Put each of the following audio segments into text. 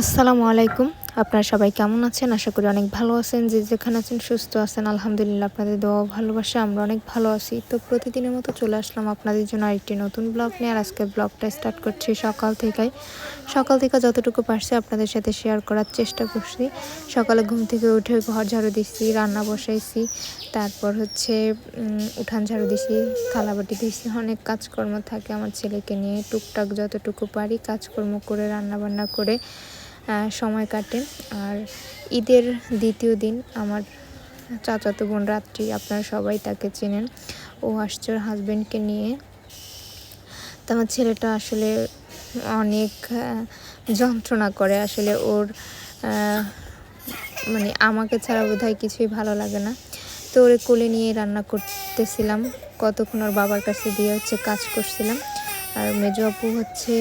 আসসালামু আলাইকুম। আপনারা সবাই কেমন আছেন? আশা করি অনেক ভালো আছেন। যে যেখানে আছেন, সুস্থ আছেন। আলহামদুলিল্লাহ, আপনাদের দোয়া ভালোবাসা, আমরা অনেক ভালো আছি। তো প্রতিদিনের মতো চলে আসলাম আপনাদের জন্য আরেকটি নতুন ব্লগ নিয়ে। আর আজকে ব্লগটা স্টার্ট করছি সকাল থেকেই। সকাল থেকে যতটুকু পারছি আপনাদের সাথে শেয়ার করার চেষ্টা করছি। সকালে ঘুম থেকে উঠে ঘর ঝাড়ু দিছি, রান্না বসাইছি। তারপর হচ্ছে উঠান ঝাড়ু দিছি, থালাবাটি দিছি। অনেক কাজকর্ম থাকে আমার ছেলেকে নিয়ে। টুকটাক যতটুকু পারি কাজকর্ম করে রান্না বান্না করে সময় কাটে। আর ঈদের দ্বিতীয় দিন আমার চাচাতো বোন রাত্রি, আপনারা সবাই তাকে চেনেন। ও আসছে ওর হাজব্যান্ডকে নিয়ে। তো আমার ছেলেটা আসলে অনেক যন্ত্রণা করে। আসলে ওর মানে আমাকে ছাড়া বোধহয় কিছুই ভালো লাগে না। তো ওরে কোলে নিয়ে রান্না করতেছিলাম। কতক্ষণ ওর বাবার কাছে দিয়ে হচ্ছে কাজ করছিলাম। আর মেজো আপু হচ্ছে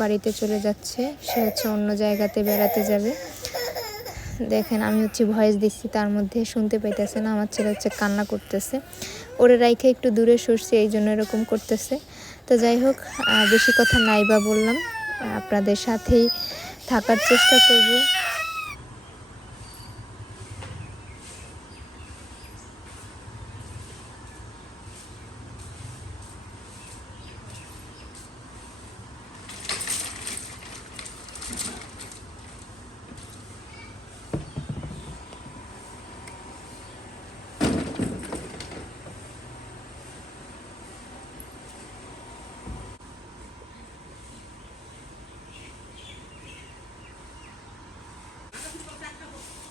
বাড়িতে চলে যাচ্ছে। সে হচ্ছে অন্য জায়গাতে বেড়াতে যাবে। দেখেন, আমি হচ্ছে ভয়েস দিচ্ছি, তার মধ্যে শুনতে পাইতেছে না। আমার ছেলে হচ্ছে কান্না করতেছে। ওরে রাইখে একটু দূরে সরছে, এই জন্য এরকম করতেছে। তো যাই হোক বেশি কথা নাই বা বললাম। আপনাদের সাথেই থাকার চেষ্টা করব।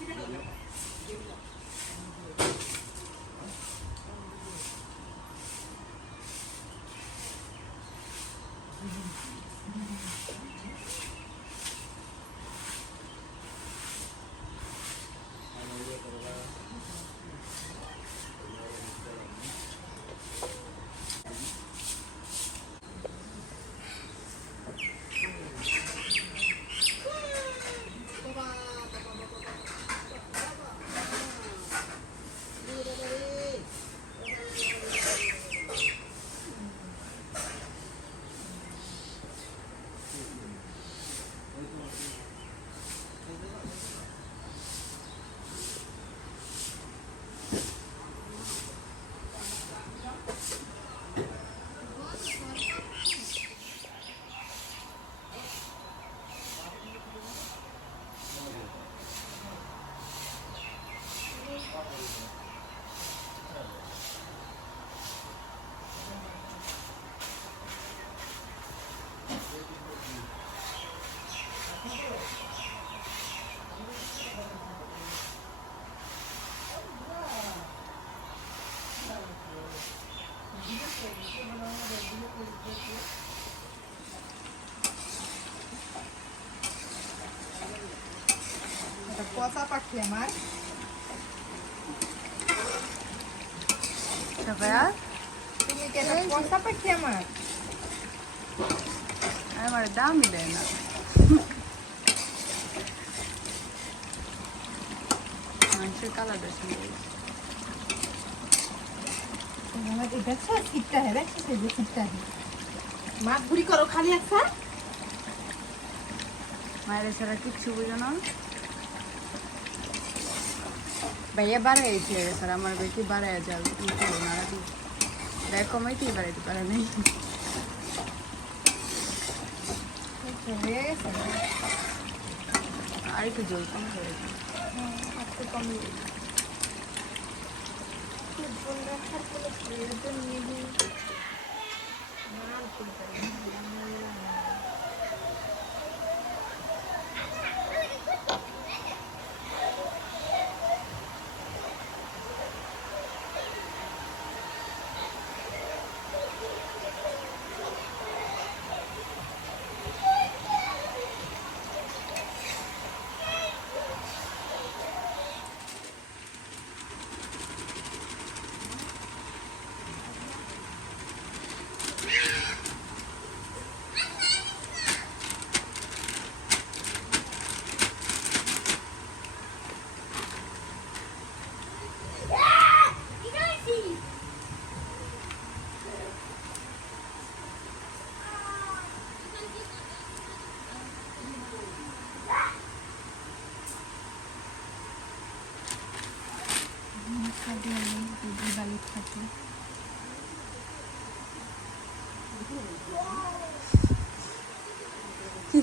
এটা পচা পাখি আমার। তুমি কি পচা পাখি আমার? আমার দামই দেয় না। কালার বেশি মাছ ঘুরি করো খালি একটা। মায়ের ছাড়া কিচ্ছু বুঝো না। ভাইয়া বাড়াই ছিল স্যার আমার বেটি বাড়াই যাবে কি করবো না রাখি ব্যাগ কমাইতেই বাড়াইতে পারে নাই হয়ে গেছে আর একটু জল কম করে কম রাখার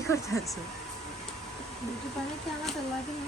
করতেছো দুটো পানিতে আলাদা লাগে না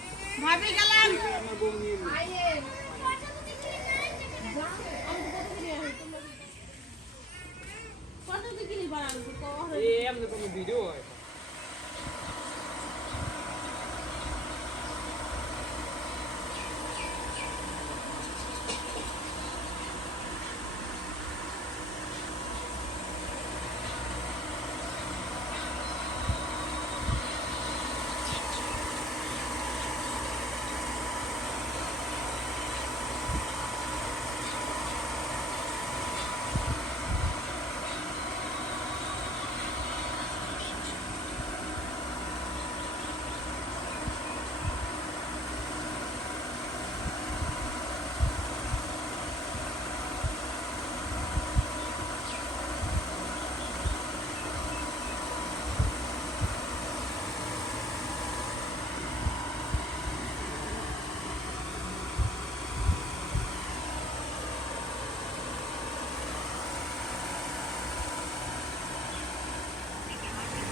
ভাবি গেলাম কত বিক্রি বাড়ানো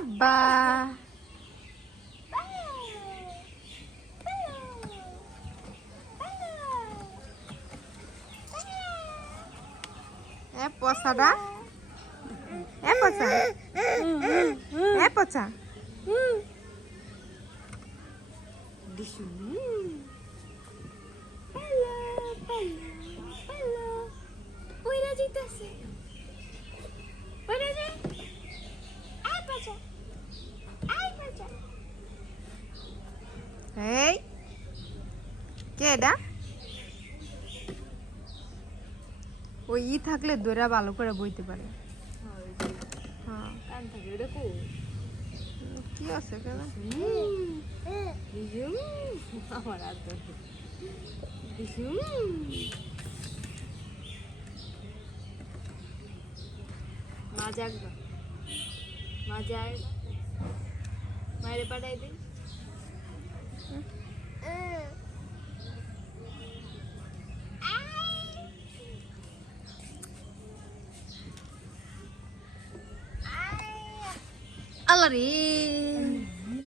বাবা এ পচাটা এ পচা। এ পচা। এই কে এটা? ওই ই থাকলে দইরা ভালো করে বইতে পারে। হ্যাঁ কো কি আছে মাজা মাজা মায়ের পাঠাই দিন। sorry.